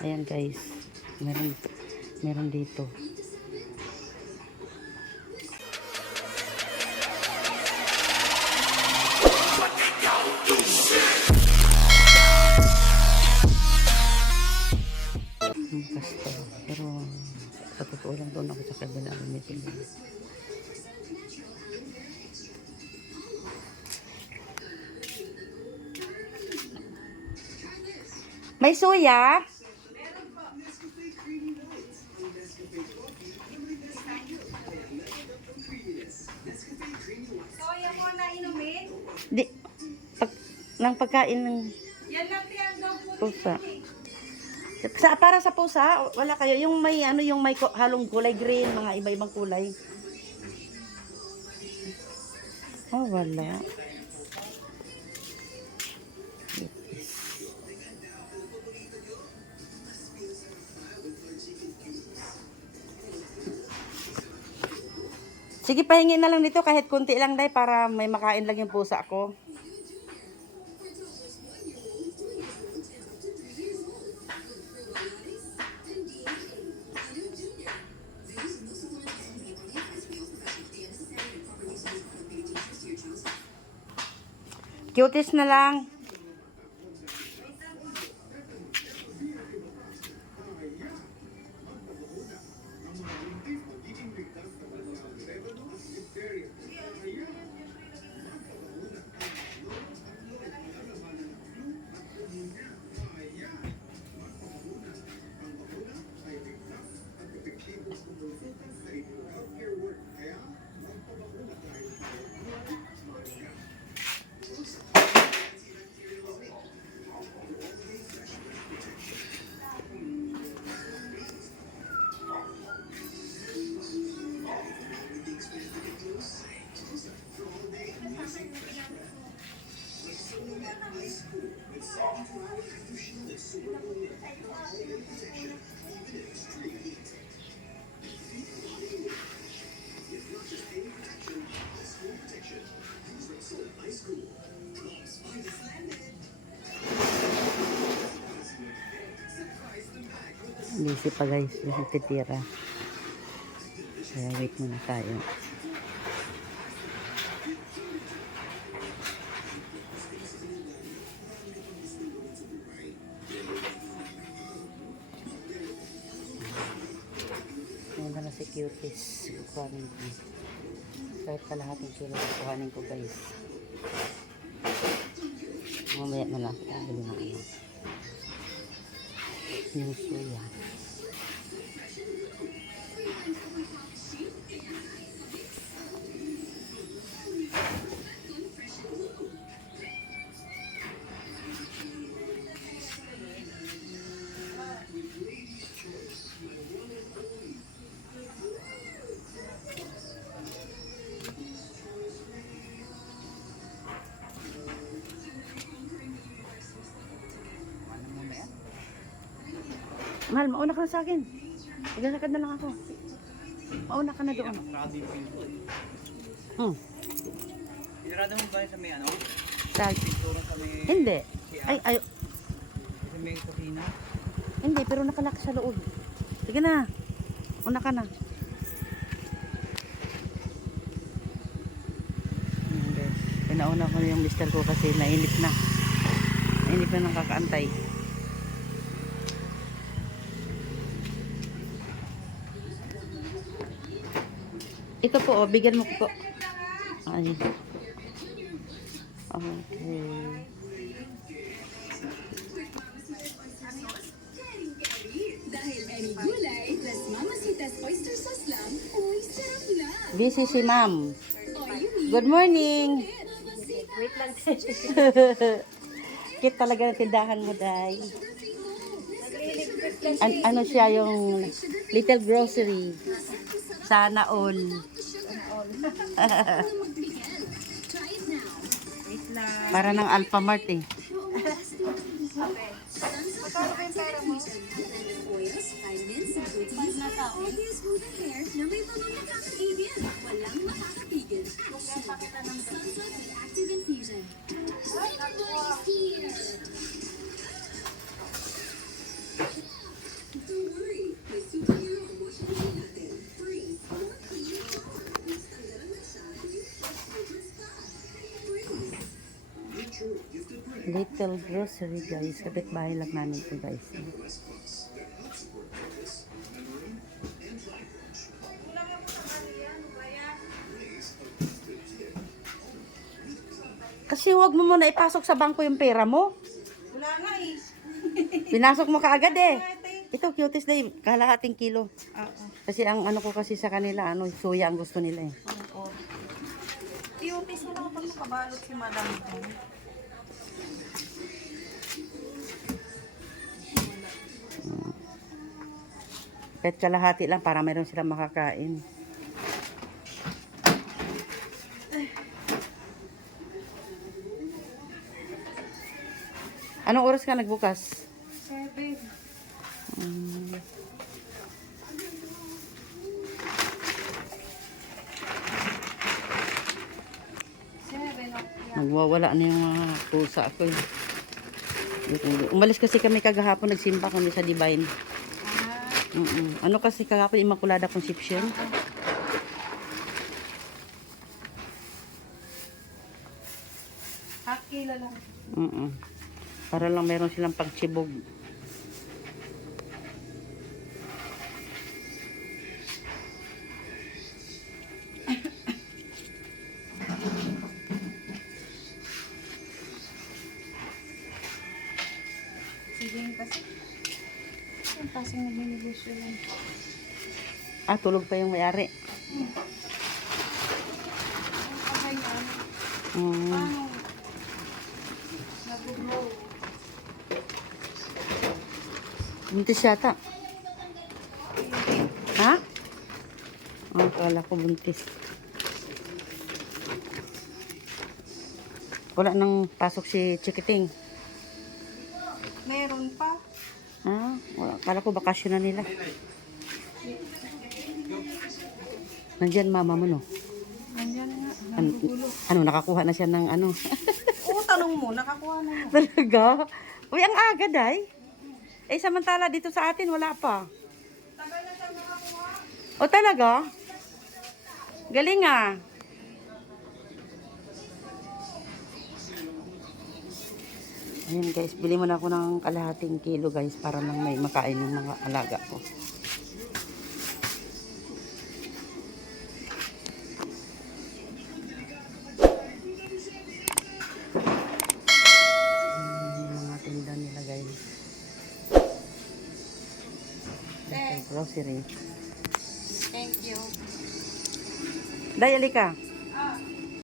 Ayan guys. Meron dito. Kasto. Pero sa totoo lang doon ako sa kabila umitin. May suya? Soya mo na inumin? Di, ng pagkain ng Yan lang tiyang daw po. pusa. Para sa pusa, wala kayo. Yung may, yung may halong kulay green, mga iba-ibang kulay. Oh, wala. Sige, pahingi na lang dito kahit kunti lang dahil para may makain lang yung pusa ko. Cuties na lang. Busy pa guys, yung titira. Kaya wait muna tayo. Ayan na si Cuties. Kukuhanin ko. Kahit kalahating kilo kukuhanin ko guys. Mamaya na lang. Bili na ano. Yung suya. Mahal, mauna ka na sa akin. Maglalakad na lang ako. Mauna ka na doon. Pinarada mo ba sa may ano? Pintura sa may... Hindi. Ay. Sa may kusina? Hindi, pero nakalak sa loob. Sige na. Una ka na. Pinauna ko yung mister ko kasi nainip na. Nainip na ng kakaantay. Ito po, oh, bigyan mo ko po. Ay. Okay. Dahil any gulay plus Mamacita's oyster sauce lang, uy, sarap na. Busy si ma'am. All you need Good morning. Wait lang. Kit talaga ng tindahan mo, Day. Nagliligpit lang. Ano siya yung little grocery. Sana all. Try it now. Wait lang. Para ng Alphamart eh. Okay. Magkano ba yung pera mo? Oils, vitamins, beauties, all your smooth hair na may mga nakakaibig. Walang makakapigil. Sunsilk with active infusion. Sweet boy is here. Little grocery guys. Kapit-bahay lang namin ito guys. Kasi huwag mo muna ipasok sa bangko yung pera mo. Wala nga eh. Pinasok mo kaagad eh. Ito, cuties na yun. Kalahating kilo. Oo. Kasi ang ano ko kasi sa kanila, soya ang gusto nila eh. Oo. Cuties na lang pag nakabalot si madam ko. Kahit kalahati lang para mayroon silang makakain. Anong oras ka nagbukas? 7. Nagwawala na yung mga pusa ko eh. Umalis kasi kami kagahapon, nagsimba kami sa Divine. Ano kasi kagahapon, Immaculada Conception. Hakila lang. Para lang meron silang pagtsibog. Sige kasi. Ang pasing nag-negosyo lang. Tulog pa yung may-ari. Ang kaganyan. Paano? Nag-grow. Buntis yata. Ha? Kala ko buntis. Wala nang pasok si Chikiting. Meron pa. Wala. Kala ko bakasyon na nila. Nandyan mama mo, no? Nandyan nga. Nagugulo. Nakakuha na siya ng ano. Oo, tanong mo. Nakakuha na mo. Talaga? Uy, ang aga, day. Samantala dito sa atin, wala pa. Tagal na siya nakakuha. O, talaga? Galing ah. Ayun guys, bili mo na ako ng kalahating kilo guys para lang may makain ng mga alaga ko. Mga tinda nila guys. Grocery. Thank you. Day, alika.